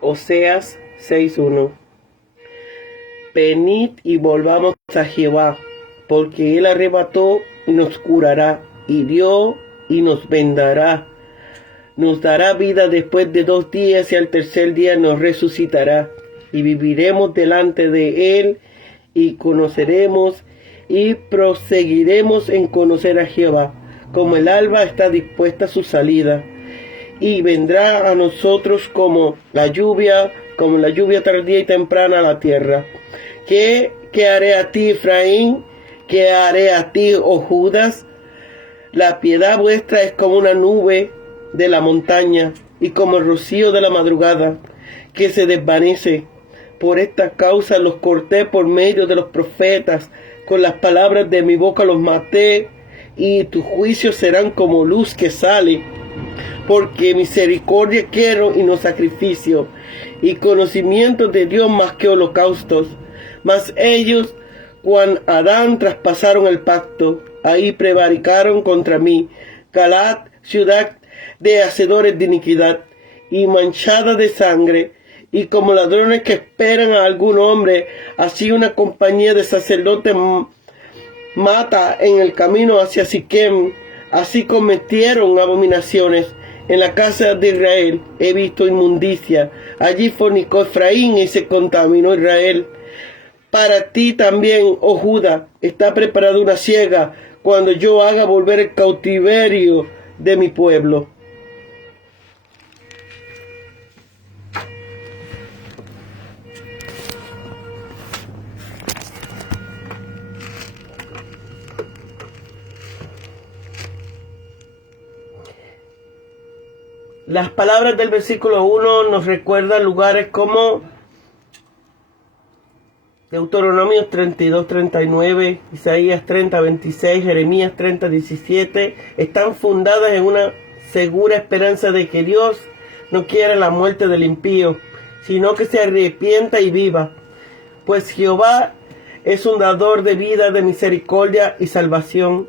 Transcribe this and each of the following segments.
Oseas 6:1. Venid y volvamos a Jehová, porque Él arrebató y nos curará, hirió y nos vendará. Nos dará vida después de 2 días y al tercer día nos resucitará. Y viviremos delante de Él y conoceremos y proseguiremos en conocer a Jehová, como el alba está dispuesta a su salida. Y vendrá a nosotros como la lluvia tardía y temprana a la tierra. ¿Qué haré a ti, Efraín? ¿Qué haré a ti, oh Judas? La piedad vuestra es como una nube de la montaña y como el rocío de la madrugada, que se desvanece. Por esta causa los corté por medio de los profetas, con las palabras de mi boca los maté, y tus juicios serán como luz que sale. Porque misericordia quiero y no sacrificio, y conocimiento de Dios más que holocaustos. Mas ellos, cuando Adán traspasaron el pacto, ahí prevaricaron contra mí. Galaad, ciudad de hacedores de iniquidad, y manchada de sangre, y como ladrones que esperan a algún hombre, así una compañía de sacerdotes mata en el camino hacia Siquem. Así cometieron abominaciones. En la casa de Israel he visto inmundicia. Allí fornicó Efraín y se contaminó Israel. Para ti también, oh Judá, está preparada una siega cuando yo haga volver el cautiverio de mi pueblo. Las palabras del versículo 1 nos recuerdan lugares como Deuteronomio 32:39, Isaías 30:26, Jeremías 30:17. Están fundadas en una segura esperanza de que Dios no quiere la muerte del impío, sino que se arrepienta y viva. Pues Jehová es un dador de vida, de misericordia y salvación.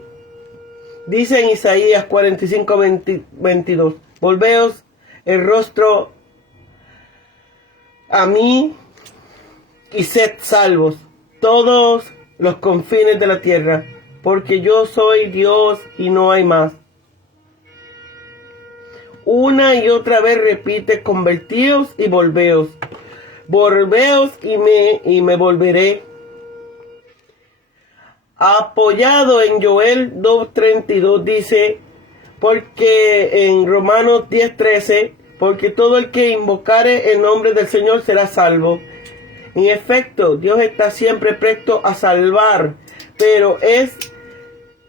Dice en Isaías 45:22, volveos el rostro a mí y sed salvos todos los confines de la tierra, porque yo soy Dios y no hay más. Una y otra vez repite, convertíos y volveos. Volveos y me volveré. Apoyado en Joel 2:32 dice, porque en Romanos 10:13, porque todo el que invocare el nombre del Señor será salvo. En efecto, Dios está siempre presto a salvar, pero es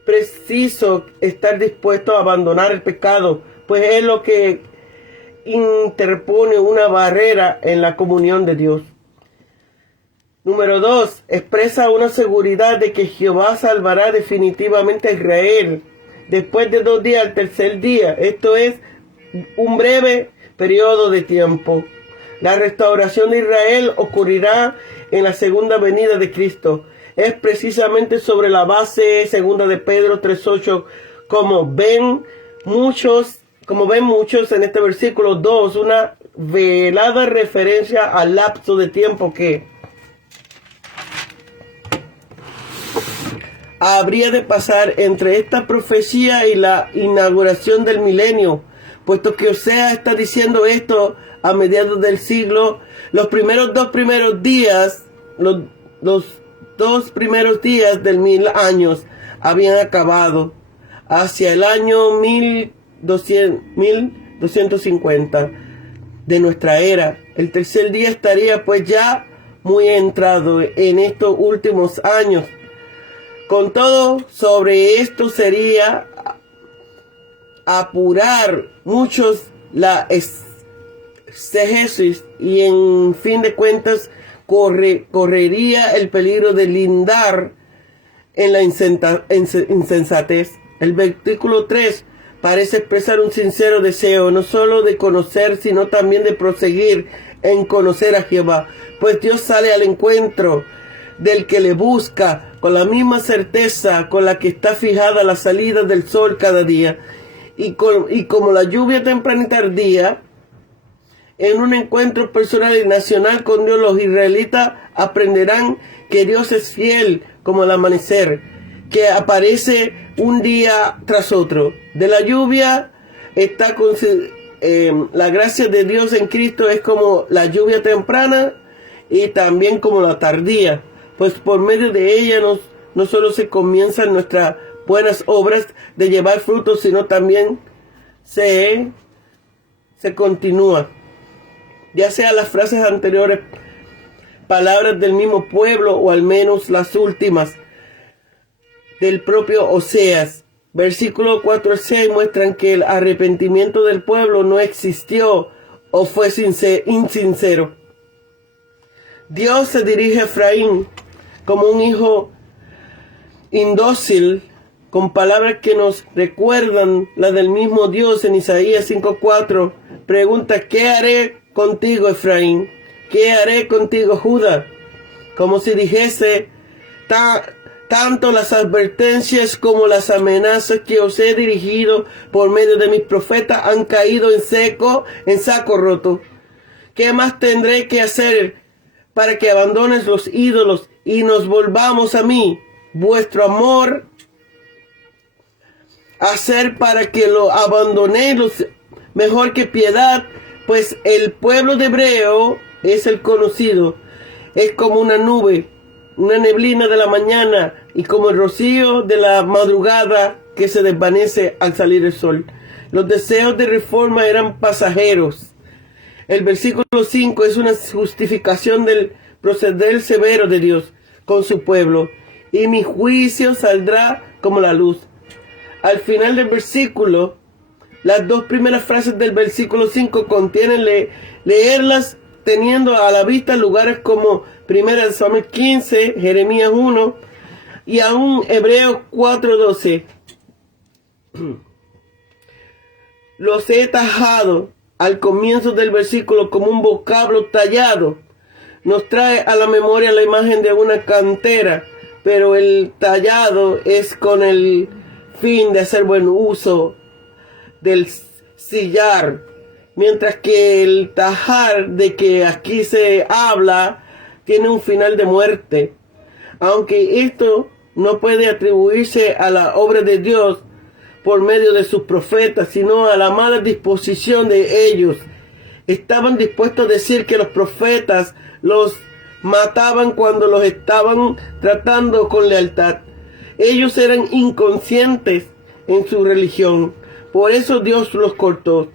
preciso estar dispuesto a abandonar el pecado, pues es lo que interpone una barrera en la comunión de Dios. Número 2. Expresa una seguridad de que Jehová salvará definitivamente a Israel después de 2 días al tercer día. Esto es un breve periodo de tiempo. La restauración de Israel ocurrirá en la segunda venida de Cristo. Es precisamente sobre la base segunda de Pedro 3:8, como ven muchos en este versículo 2, una velada referencia al lapso de tiempo que habría de pasar entre esta profecía y la inauguración del milenio, puesto que Oseas está diciendo esto a mediados del siglo. Los dos primeros días del 1000 años habían acabado hacia el año 1250 de nuestra era. El tercer día estaría pues ya muy entrado en estos últimos años. Con todo, sobre esto sería apurar muchos la exégesis y en fin de cuentas correría el peligro de lindar en la insensatez. El versículo 3 parece expresar un sincero deseo, no solo de conocer, sino también de proseguir en conocer a Jehová, pues Dios sale al encuentro del que le busca con la misma certeza con la que está fijada la salida del sol cada día, y como la lluvia temprana y tardía En un encuentro personal y nacional con Dios, los israelitas aprenderán que Dios es fiel como el amanecer, que aparece un día tras otro. De la lluvia está la gracia de Dios en Cristo es como la lluvia temprana y también como la tardía, pues por medio de ella no solo se comienzan nuestras buenas obras de llevar frutos, sino también se continúa. Ya sea las frases anteriores, palabras del mismo pueblo o al menos las últimas del propio Oseas. Versículos 4 y 6 muestran que el arrepentimiento del pueblo no existió o fue insincero. Dios se dirige a Efraín como un hijo indócil, con palabras que nos recuerdan las del mismo Dios en Isaías 5:4. Pregunta: ¿qué haré contigo, Efraín? ¿Qué haré contigo, Judá? Como si dijese: tanto las advertencias como las amenazas que os he dirigido por medio de mis profetas han caído en saco roto. ¿Qué más tendré que hacer para que abandones los ídolos y nos volvamos a mí? Vuestro amor hacer para que lo abandonéis mejor que piedad, pues el pueblo de hebreo es el conocido, es como una nube, una neblina de la mañana y como el rocío de la madrugada que se desvanece al salir el sol. Los deseos de reforma eran pasajeros. El versículo 5 es una justificación del proceder severo de Dios con su pueblo. Y mi juicio saldrá como la luz. Al final del versículo, las dos primeras frases del versículo 5 contienen leerlas teniendo a la vista lugares como 1 Samuel 15, Jeremías 1 y aún Hebreos 4:12. Los he tajado al comienzo del versículo como un vocablo tallado. Nos trae a la memoria la imagen de una cantera, pero el tallado es con el fin de hacer buen uso del sillar, mientras que el tajar de que aquí se habla tiene un final de muerte. Aunque esto no puede atribuirse a la obra de Dios por medio de sus profetas, sino a la mala disposición de ellos. Estaban dispuestos a decir que los profetas los mataban cuando los estaban tratando con lealtad. Ellos eran inconscientes en su religión. Por eso Dios los cortó.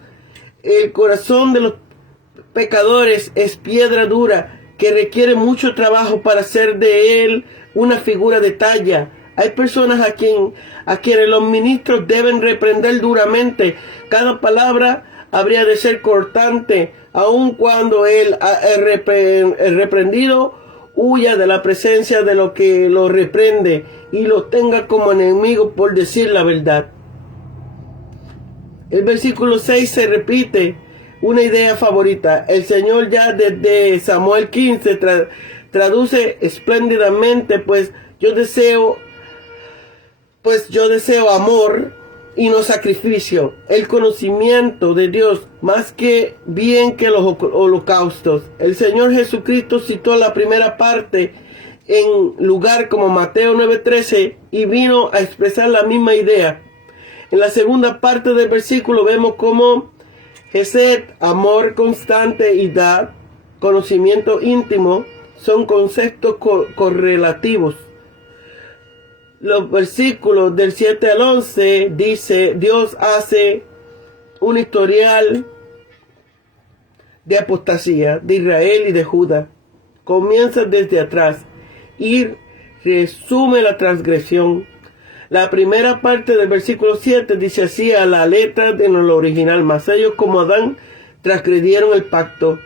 El corazón de los pecadores es piedra dura que requiere mucho trabajo para hacer de él una figura de talla. Hay personas a quienes los ministros deben reprender duramente. Cada palabra habría de ser cortante, aun cuando el reprendido huya de la presencia de lo que lo reprende y lo tenga como enemigo por decir la verdad. El versículo 6 se repite una idea favorita. El Señor ya desde Samuel 15 traduce espléndidamente, pues yo deseo amor y no sacrificio, el conocimiento de Dios más que bien que los holocaustos. El Señor Jesucristo citó la primera parte en lugar como Mateo 9:13 y vino a expresar la misma idea. En la segunda parte del versículo vemos como Hesed, amor constante, y Dad, conocimiento íntimo, son conceptos correlativos. Los versículos del 7 al 11 dice: Dios hace un historial de apostasía de Israel y de Judá. Comienza desde atrás y resume la transgresión. La primera parte del versículo 7 dice así a la letra de lo original: mas ellos como Adán transgredieron el pacto.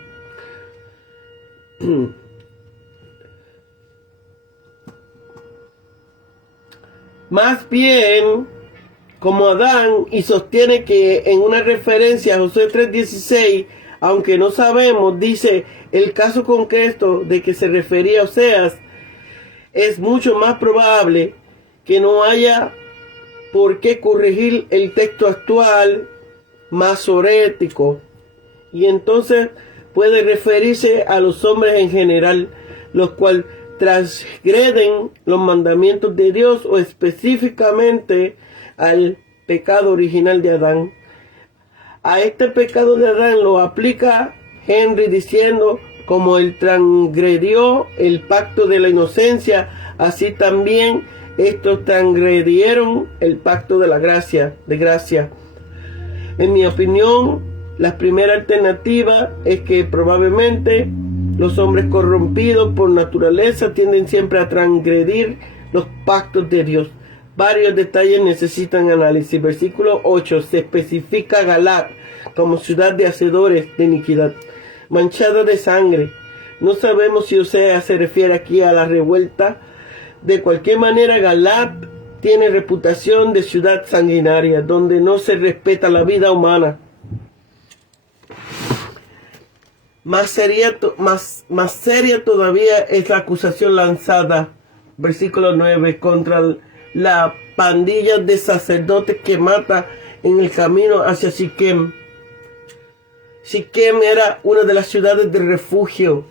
Más bien como Adán, y sostiene que en una referencia a Josué 3:16, aunque no sabemos, dice el caso concreto de que se refería a Oseas, es mucho más probable que no haya por qué corregir el texto actual masorético. Y entonces puede referirse a los hombres en general, los cuales transgreden los mandamientos de Dios o específicamente al pecado original de Adán. A este pecado de Adán lo aplica Henry diciendo, como él transgredió el pacto de la inocencia, así también estos transgredieron el pacto de la gracia. En mi opinión, la primera alternativa es que probablemente los hombres corrompidos por naturaleza tienden siempre a transgredir los pactos de Dios. Varios detalles necesitan análisis. Versículo 8 se especifica Galat como ciudad de hacedores de iniquidad, manchada de sangre. No sabemos si Osea se refiere aquí a la revuelta. De cualquier manera, Galat tiene reputación de ciudad sanguinaria, donde no se respeta la vida humana. Más seria todavía es la acusación lanzada, versículo 9, contra la pandilla de sacerdotes que mata en el camino hacia Siquem. Siquem era una de las ciudades de refugio.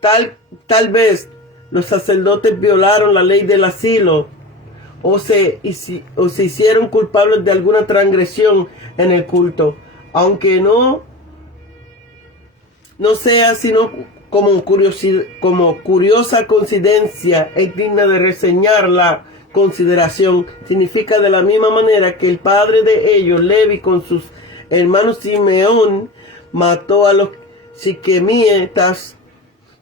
Tal vez los sacerdotes violaron la ley del asilo o se hicieron culpables de alguna transgresión en el culto, aunque no sea sino como curiosa coincidencia, es digna de reseñar la consideración. Significa de la misma manera que el padre de ellos, Levi, con sus hermanos Simeón, mató a los siquemitas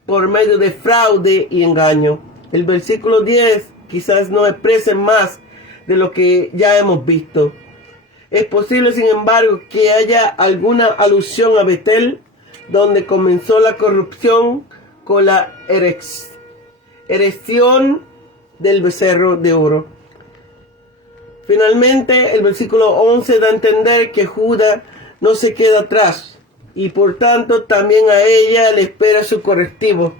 por medio de fraude y engaño. El versículo 10 quizás no exprese más de lo que ya hemos visto. Es posible, sin embargo, que haya alguna alusión a Betel, donde comenzó la corrupción con la erección del becerro de oro. Finalmente, el versículo 11 da a entender que Judá no se queda atrás y por tanto también a ella le espera su correctivo.